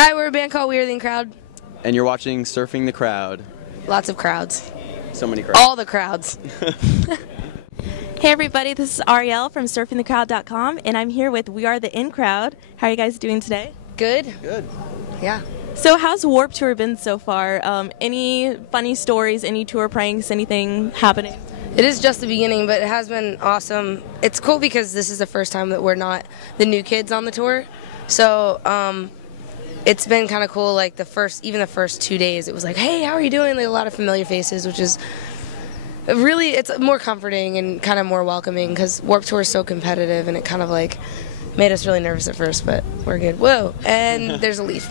Hi, we're a band called We Are the Crowd. And you're watching Surfing the Crowd. Lots of crowds. So many crowds. All the crowds. Hey everybody, this is Arielle from SurfingTheCrowd.com, and I'm here with We Are the In Crowd. How are you guys doing today? Good. Good. Yeah. So how's Warped Tour been so far? Any funny stories, any tour pranks, anything happening? It is just the beginning, but it has been awesome. It's cool because this is the first time that we're not the new kids on the tour. So it's been kind of cool, like even the first 2 days, it was like, hey, how are you doing? Like a lot of familiar faces, which is really, it's more comforting and kind of more welcoming because Warped Tour is so competitive and it kind of like made us really nervous at first, but we're good. Whoa, and there's a leaf.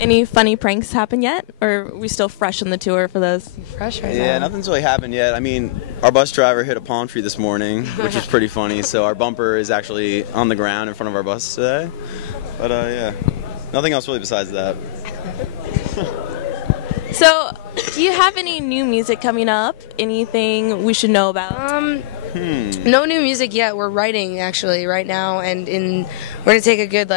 Any funny pranks happen yet? Or are we still fresh on the tour for those? Fresh right now. Yeah, nothing's really happened yet. I mean, our bus driver hit a palm tree this morning, which is pretty funny. So our bumper is actually on the ground in front of our bus today. But yeah, nothing else really besides that. So, do you have any new music coming up? Anything we should know about? No new music yet. We're writing actually right now, and we're gonna take a good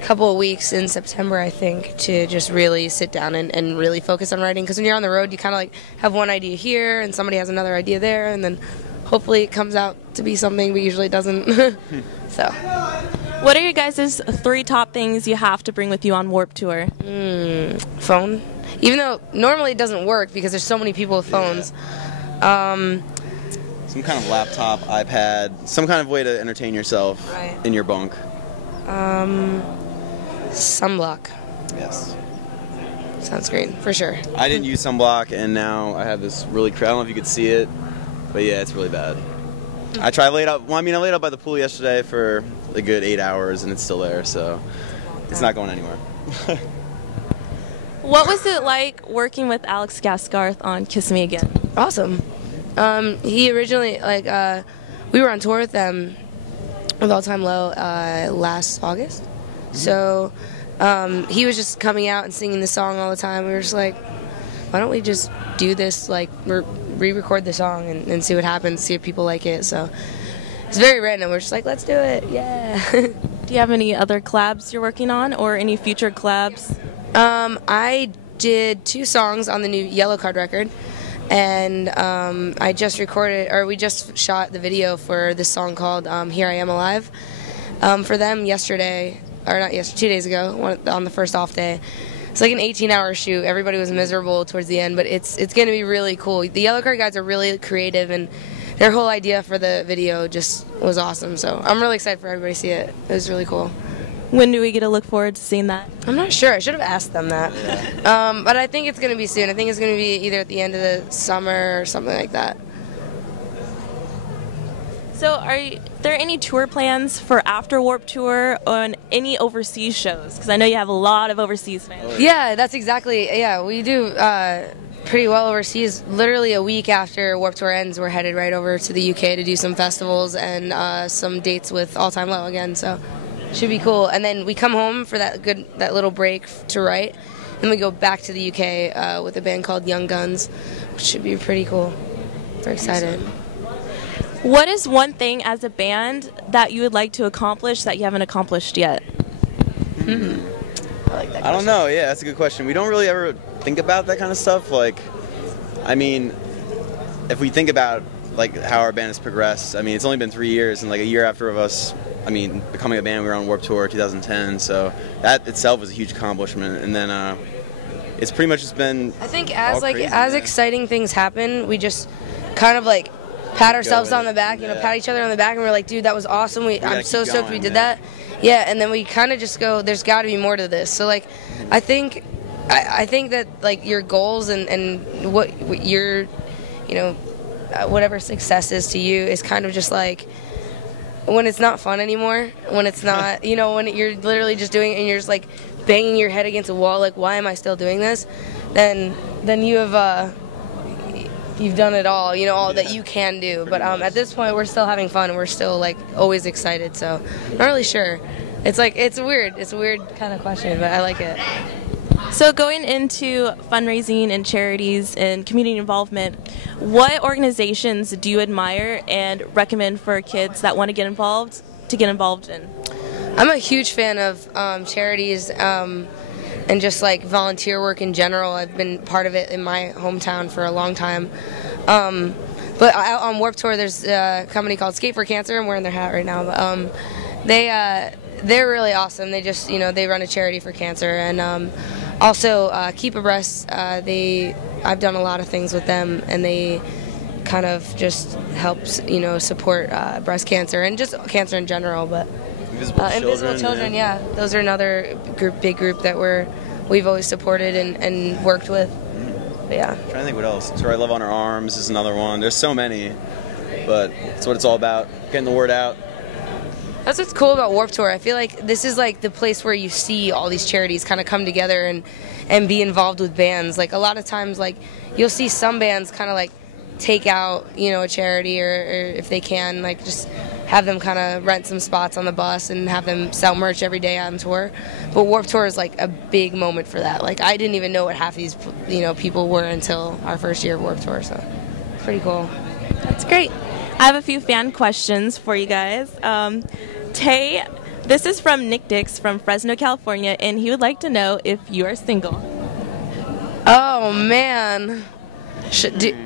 couple of weeks in September, I think, to just really sit down and really focus on writing. Because when you're on the road, you kind of have one idea here, and somebody has another idea there, and then hopefully it comes out to be something, but usually it doesn't. So. What are your guys' 3 top things you have to bring with you on Warped Tour? Phone. Even though normally it doesn't work because there's so many people with phones. Some kind of laptop, iPad, some kind of way to entertain yourself in your bunk. Sunblock. Yes. Sunscreen, for sure. I didn't use sunblock, and now I have this really I don't know if you could see it, but yeah, it's really bad. I laid up by the pool yesterday for a good 8 hours, and it's still there, so it's not going anywhere. What was it like working with Alex Gaskarth on Kiss Me Again? Awesome. He originally, we were on tour with them with All Time Low last August. So he was just coming out and singing the song all the time. We were just like, why don't we just do this, re-record the song and see what happens, see if people like it. So it's very random. We're just like, let's do it, yeah. Do you have any other collabs you're working on or any future collabs? I did 2 songs on the new Yellow Card record, and we just shot the video for this song called Here I Am Alive for them yesterday, or not yesterday, 2 days ago, on the first off day. It's like an 18-hour shoot. Everybody was miserable towards the end, but it's going to be really cool. The Yellow Card guys are really creative, and their whole idea for the video just was awesome. So I'm really excited for everybody to see it. It was really cool. When do we get to look forward to seeing that? I'm not sure. I should have asked them that. Yeah. But I think it's going to be soon. I think it's going to be either at the end of the summer or something like that. So are there any tour plans for after Warped Tour on any overseas shows? Because I know you have a lot of overseas fans. Yeah, that's exactly. Yeah, we do pretty well overseas. Literally a week after Warped Tour ends, we're headed right over to the UK to do some festivals and some dates with All Time Low again. So should be cool. And then we come home for that little break to write, and we go back to the UK with a band called Young Guns, which should be pretty cool. We're excited. What is one thing as a band that you would like to accomplish that you haven't accomplished yet? I like that question. I don't know. Yeah, that's a good question. We don't really ever think about that kind of stuff. I mean, if we think about how our band has progressed, I mean, it's only been 3 years, and a year after us, becoming a band, we were on Warped Tour 2010. So that itself was a huge accomplishment. And then it's pretty much just been. I think as exciting things happen, we just kind of pat ourselves on the back, pat each other on the back, and we're like, dude, that was awesome. I'm so stoked we did that. Yeah, and then we kind of just go, there's got to be more to this. So I think that your goals and what your, whatever success is to you is kind of just when it's not fun anymore, when it's not, when you're literally just doing it and you're just banging your head against a wall, why am I still doing this? Then you have you've done it all, all that you can do. But at this point, we're still having fun, and we're still always excited. So, not really sure. It's weird. It's a weird kind of question, but I like it. So going into fundraising and charities and community involvement, what organizations do you admire and recommend for kids that want to get involved in? I'm a huge fan of charities and just like volunteer work in general. I've been part of it in my hometown for a long time. But out on Warped Tour, there's a company called Skate for Cancer. I'm wearing their hat right now. But they're really awesome. They just, they run a charity for cancer. And also Keep Abreast, I've done a lot of things with them, and they kind of just helps, support breast cancer and just cancer in general. But Invisible Children, yeah. Those are another big group that we've always supported and worked with. But yeah. I'm trying to think what else. Story I Love on Her Arms is another one. There's so many, but it's what it's all about, getting the word out. That's what's cool about Warped Tour. I feel like this is like the place where you see all these charities kind of come together and be involved with bands. Like a lot of times, like you'll see some bands kind of like take out, a charity, or if they can, like just have them kind of rent some spots on the bus and have them sell merch every day on tour. But Warped Tour is like a big moment for that. Like I didn't even know what half these people were until our first year of Warped Tour, so it's pretty cool. That's great. I have a few fan questions for you guys. Tay, this is from Nick Dix from Fresno, California, and he would like to know if you are single. Oh man.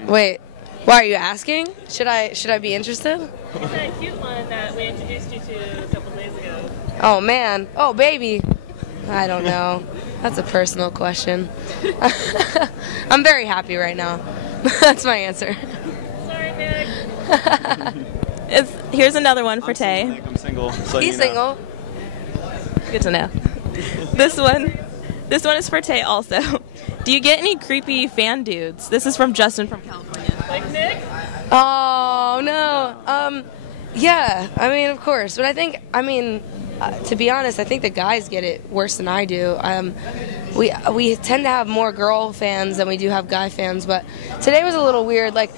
Wait. Why are you asking? Should I be interested? It's that cute one that we introduced you to a couple days ago. Oh man. Oh baby. I don't know. That's a personal question. I'm very happy right now. That's my answer. Sorry, Nick. Here's another one for Tay. I'm single. He's single. Good to know. This one is for Tay also. Do you get any creepy fan dudes? This is from Justin from California. Like Nick? Oh, no. Yeah, I mean, of course. But to be honest, I think the guys get it worse than I do. We tend to have more girl fans than we do have guy fans. But today was a little weird. Like,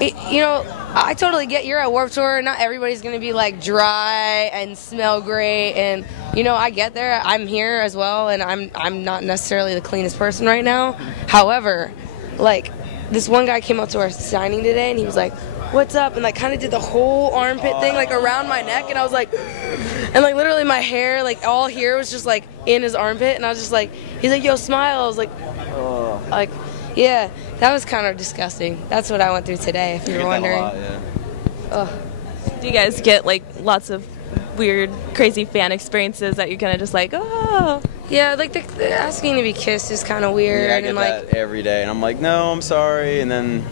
I totally get you're at Warped Tour. Not everybody's going to be, like, dry and smell great. And, I get there. I'm here as well, and I'm not necessarily the cleanest person right now. However, like, this one guy came up to our signing today, and he was like, what's up? And, like, kind of did the whole armpit thing, like, around my neck. And I was like, and, like, literally my hair, like, all here was just, like, in his armpit. And I was just like, he's like, yo, smile. I was like, oh. Like, yeah, that was kind of disgusting. That's what I went through today, if you were wondering. Do you guys get, like, lots of weird, crazy fan experiences that you're kind of just like, oh? Yeah, like the asking to be kissed is kind of weird. Yeah, I get that every day, and I'm like, no, I'm sorry, and then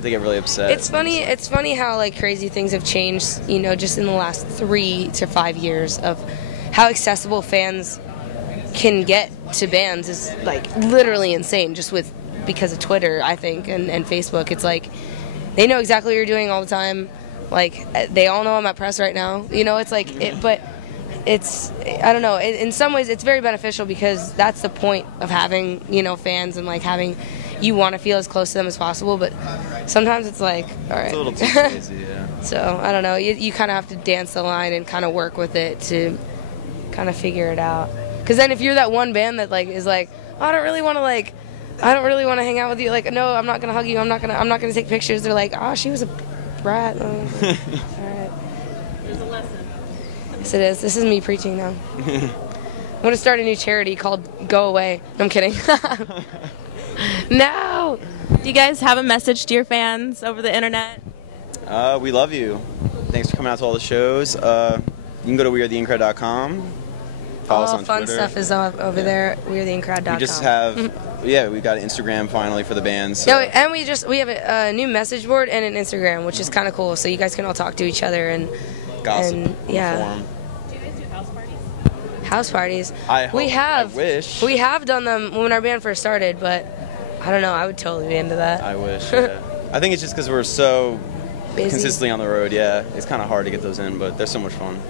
they get really upset. It's funny how like crazy things have changed, just in the last 3 to 5 years of how accessible fans can get to bands is like literally insane. Just because of Twitter, I think, and Facebook, it's like they know exactly what you're doing all the time. Like they all know I'm at press right now. It's like but. It's, I don't know, in some ways it's very beneficial because that's the point of having, fans and like having, you want to feel as close to them as possible, but sometimes it's like, all right. It's a little too crazy, yeah. So, I don't know, you kind of have to dance the line and kind of work with it to kind of figure it out. Because then if you're that one band that like is like, oh, I don't really want to hang out with you, like, no, I'm not going to hug you, I'm not going to take pictures, they're like, oh, she was a brat. Oh. All right. There's a lesson. Yes, it is. This is me preaching now. I'm going to start a new charity called Go Away. No, I'm kidding. No! Do you guys have a message to your fans over the internet? We love you. Thanks for coming out to all the shows. You can go to wearetheincrowd.com. Follow us on fun Twitter. Stuff is over there, wearetheincrowd.com. We just have, we got Instagram finally for the bands. So. Yeah, and we have a new message board and an Instagram, which is kind of cool. So you guys can all talk to each other and gossip. Yeah. Do you guys do house parties? House parties. I wish. We have done them when our band first started, but I don't know. I would totally be into that. I wish. Yeah. I think it's just because we're so busy. consistently on the road. Yeah, it's kind of hard to get those in, but they're so much fun.